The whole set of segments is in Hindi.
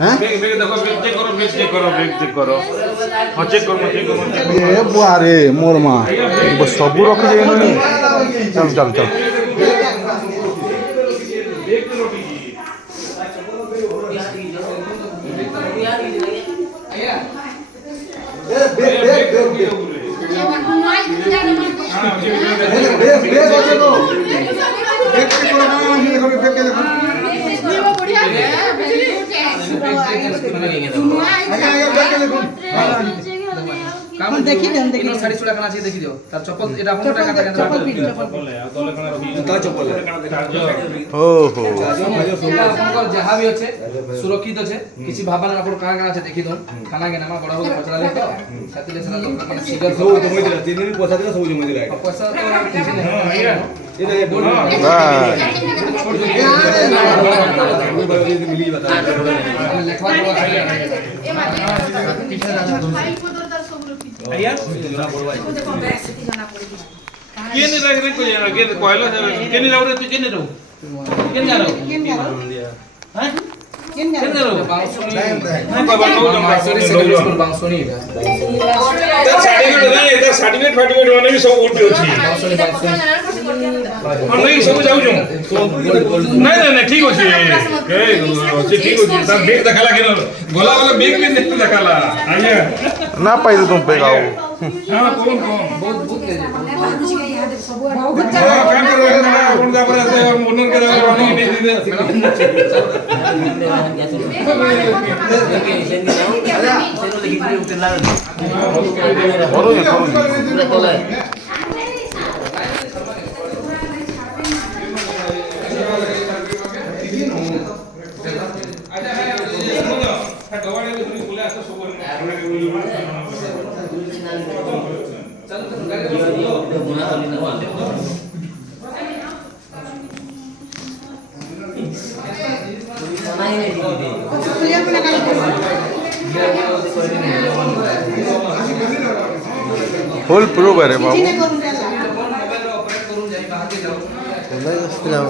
हैं बेग देखो बेग चेक करो हाँ चेक करो ये बुआरे मोर माँ बस सब रखी जाए चल चल चल काम देखि देन देखि नो साड़ी सुड़ा खाना छी देखि दियो तार चप्पल एटा अपन टाका टाका चप्पल पी चप्पल है तले खाना रही ता चप्पल हो हो अपन जहां भी আছে সুরক্ষিত আছে কিছু ভাবনা আপন কানা কানা আছে দেখি দন খানা কেনা মা বড় বড় পচলা লে তো সাতিলে সারা দোকান সিগার সব তো মইদিলা তিন দিন পয়সা দিলা সব জমা দিলা পয়সা তো কিছু নাই হ্যাঁ এটা ये बोल छोड़ दो मिली बता लेखवा तो आया केने रख को जाना के कहलो केने राव रे तू केने राव केने जा रहो हैं केने राव बांसुरी हां बाबा नो बांसुरी सेकेंडरी स्कूल बांसुरी सर्टिफिकेट फार्टिफिकेट माने भी सब ओटी अछि बांसुरी हम नहीं सब जाऊ जो नहीं ठीक अछि के ठीक अछि तार बेग देखाला के गोला वाला बेग भी नहीं देखाला आइए ना पाई तुम पे गाओ हां कौन बहुत बहुत तेज हां काम करो ना कौन जा पर ऐसे ओनर के दवा नहीं फुल प्रूफ है रे बाबू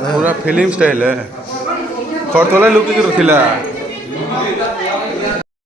पूरा फिल्म स्टाइल है खरतला लुक के रखिला